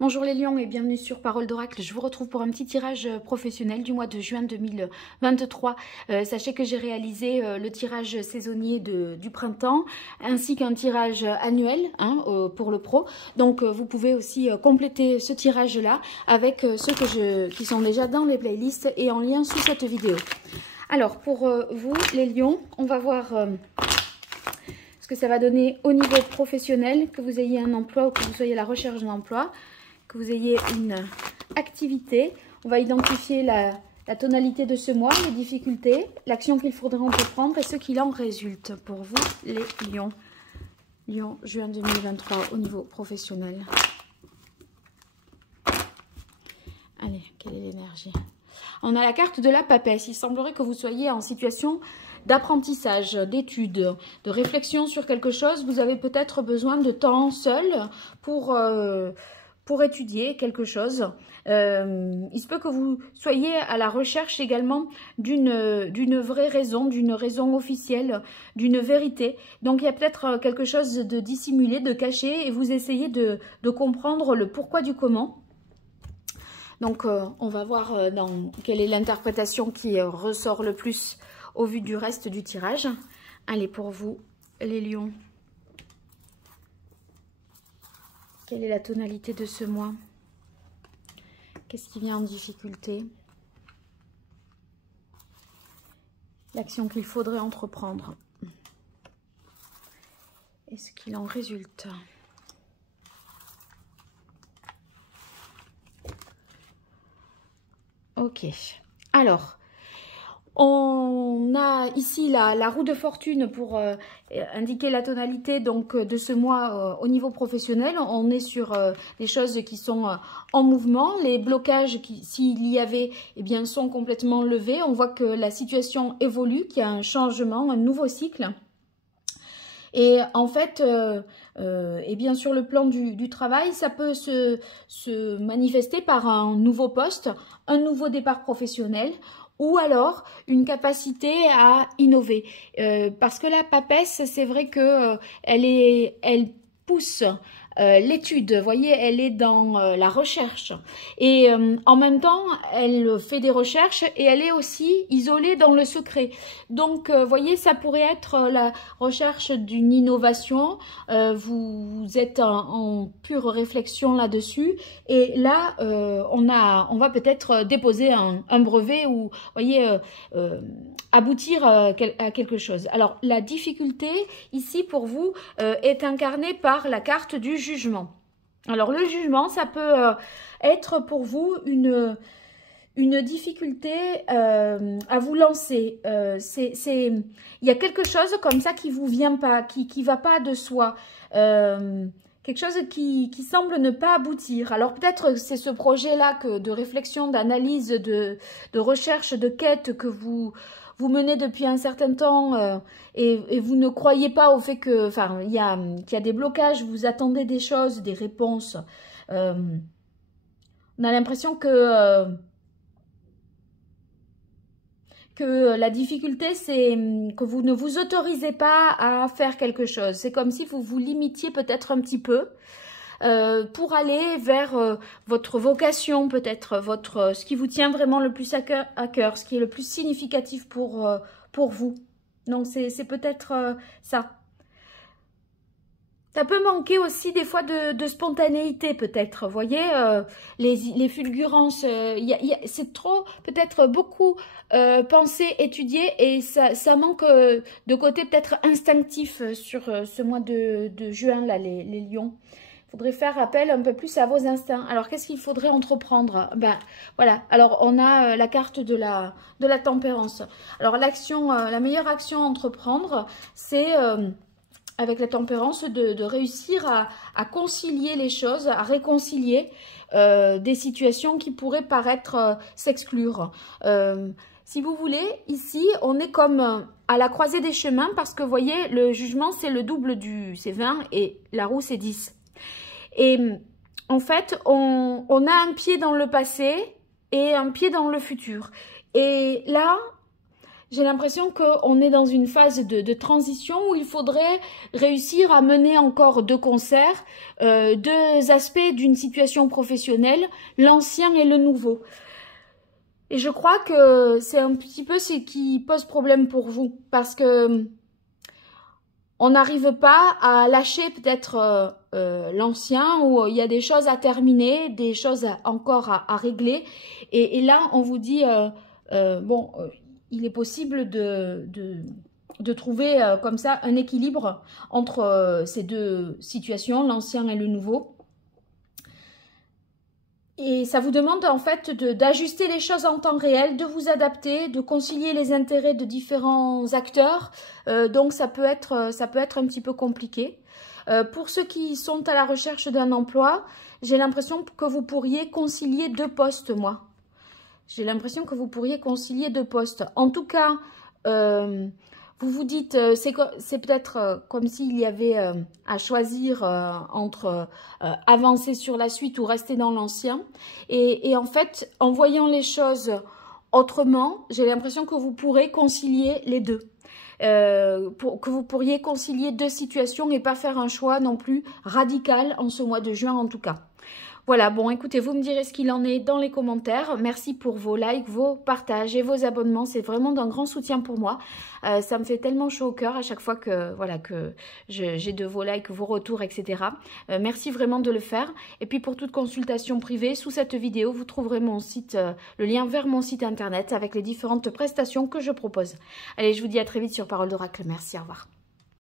Bonjour les lions et bienvenue sur Parole d'Oracle. Je vous retrouve pour un petit tirage professionnel du mois de juin 2023. Sachez que j'ai réalisé le tirage saisonnier du printemps ainsi qu'un tirage annuel pour le pro. Donc vous pouvez aussi compléter ce tirage-là avec ceux qui sont déjà dans les playlists et en lien sous cette vidéo. Alors pour vous les lions, on va voir ce que ça va donner au niveau professionnel, que vous ayez un emploi ou que vous soyez à la recherche d'un emploi, que vous ayez une activité. On va identifier la tonalité de ce mois, les difficultés, l'action qu'il faudrait entreprendre et ce qu'il en résulte pour vous, les lions. Lion, juin 2023 au niveau professionnel. Allez, quelle est l'énergie? On a la carte de la papesse. Il semblerait que vous soyez en situation d'apprentissage, d'études, de réflexion sur quelque chose. Vous avez peut-être besoin de temps seul pour étudier quelque chose. Il se peut que vous soyez à la recherche également d'une vraie raison, d'une raison officielle, d'une vérité. Donc il y a peut-être quelque chose de dissimulé, de caché, et vous essayez de comprendre le pourquoi du comment. Donc on va voir quelle est l'interprétation qui ressort le plus au vu du reste du tirage. Allez, pour vous les lions. Quelle est la tonalité de ce mois? Qu'est-ce qui vient en difficulté? L'action qu'il faudrait entreprendre. Et ce qu'il en résulte. Ok. Alors, on a ici la roue de fortune pour indiquer la tonalité donc, de ce mois au niveau professionnel. On est sur des choses qui sont en mouvement. Les blocages, s'il y avait, eh bien, sont complètement levés. On voit que la situation évolue, qu'il y a un changement, un nouveau cycle. Et en fait, eh bien, sur le plan du travail, ça peut se manifester par un nouveau poste, un nouveau départ professionnel, ou alors une capacité à innover. Parce que la papesse, c'est vrai que elle pousse l'étude, vous voyez, elle est dans la recherche. Et en même temps, elle fait des recherches et elle est aussi isolée dans le secret. Donc, vous voyez, ça pourrait être la recherche d'une innovation. Vous êtes en pure réflexion là-dessus. Et là, on va peut-être déposer un brevet ou, vous voyez, aboutir à quelque chose. Alors, la difficulté ici pour vous est incarnée par la carte du jugement. Alors, le jugement, ça peut être pour vous une difficulté à vous lancer. Il y a quelque chose comme ça qui vous vient pas, qui va pas de soi. Quelque chose qui semble ne pas aboutir. Alors peut-être c'est ce projet-là de réflexion, d'analyse, de recherche, de quête que vous menez depuis un certain temps et vous ne croyez pas au fait que, enfin, qu'il y a des blocages, vous attendez des choses, des réponses. On a l'impression que la difficulté, c'est que vous ne vous autorisez pas à faire quelque chose. C'est comme si vous vous limitiez peut-être un petit peu pour aller vers votre vocation, peut-être ce qui vous tient vraiment le plus à cœur, ce qui est le plus significatif pour vous. Donc, c'est peut-être ça. Ça peut manquer aussi des fois de spontanéité peut-être, vous voyez, les fulgurances, c'est trop, peut-être beaucoup pensé, étudié et ça manque de côté peut-être instinctif sur ce mois de juin, là, les lions. Il faudrait faire appel un peu plus à vos instincts. Alors, qu'est-ce qu'il faudrait entreprendre? Ben, voilà, alors on a la carte de la tempérance. Alors, la meilleure action à entreprendre, c'est... avec la tempérance, de réussir à concilier les choses, à réconcilier des situations qui pourraient paraître s'exclure. Si vous voulez, ici, on est comme à la croisée des chemins parce que, vous voyez, le jugement, c'est le double c'est 20 et la roue, c'est 10. Et en fait, on a un pied dans le passé et un pied dans le futur. Et là... j'ai l'impression qu'on est dans une phase de transition où il faudrait réussir à mener encore de concert deux aspects d'une situation professionnelle, l'ancien et le nouveau. Et je crois que c'est un petit peu ce qui pose problème pour vous, parce que on n'arrive pas à lâcher peut-être l'ancien, où il y a des choses à terminer, des choses encore à régler. Et là, on vous dit, bon, il est possible de trouver comme ça un équilibre entre ces deux situations, l'ancien et le nouveau. Et ça vous demande en fait d'ajuster les choses en temps réel, de vous adapter, de concilier les intérêts de différents acteurs. Donc ça peut être un petit peu compliqué. Pour ceux qui sont à la recherche d'un emploi, j'ai l'impression que vous pourriez concilier deux postes, moi. J'ai l'impression que vous pourriez concilier deux postes. En tout cas, vous vous dites, c'est peut-être comme s'il y avait à choisir entre avancer sur la suite ou rester dans l'ancien. Et en fait, en voyant les choses autrement, j'ai l'impression que vous pourrez concilier les deux. Que vous pourriez concilier deux situations et pas faire un choix non plus radical en ce mois de juin en tout cas. Voilà, bon, écoutez, vous me direz ce qu'il en est dans les commentaires. Merci pour vos likes, vos partages et vos abonnements. C'est vraiment d'un grand soutien pour moi. Ça me fait tellement chaud au cœur à chaque fois que, voilà, que j'ai de vos likes, vos retours, etc. Merci vraiment de le faire. Et puis, pour toute consultation privée, sous cette vidéo, vous trouverez mon site, le lien vers mon site internet avec les différentes prestations que je propose. Allez, je vous dis à très vite sur Parole d'Oracle. Merci, au revoir.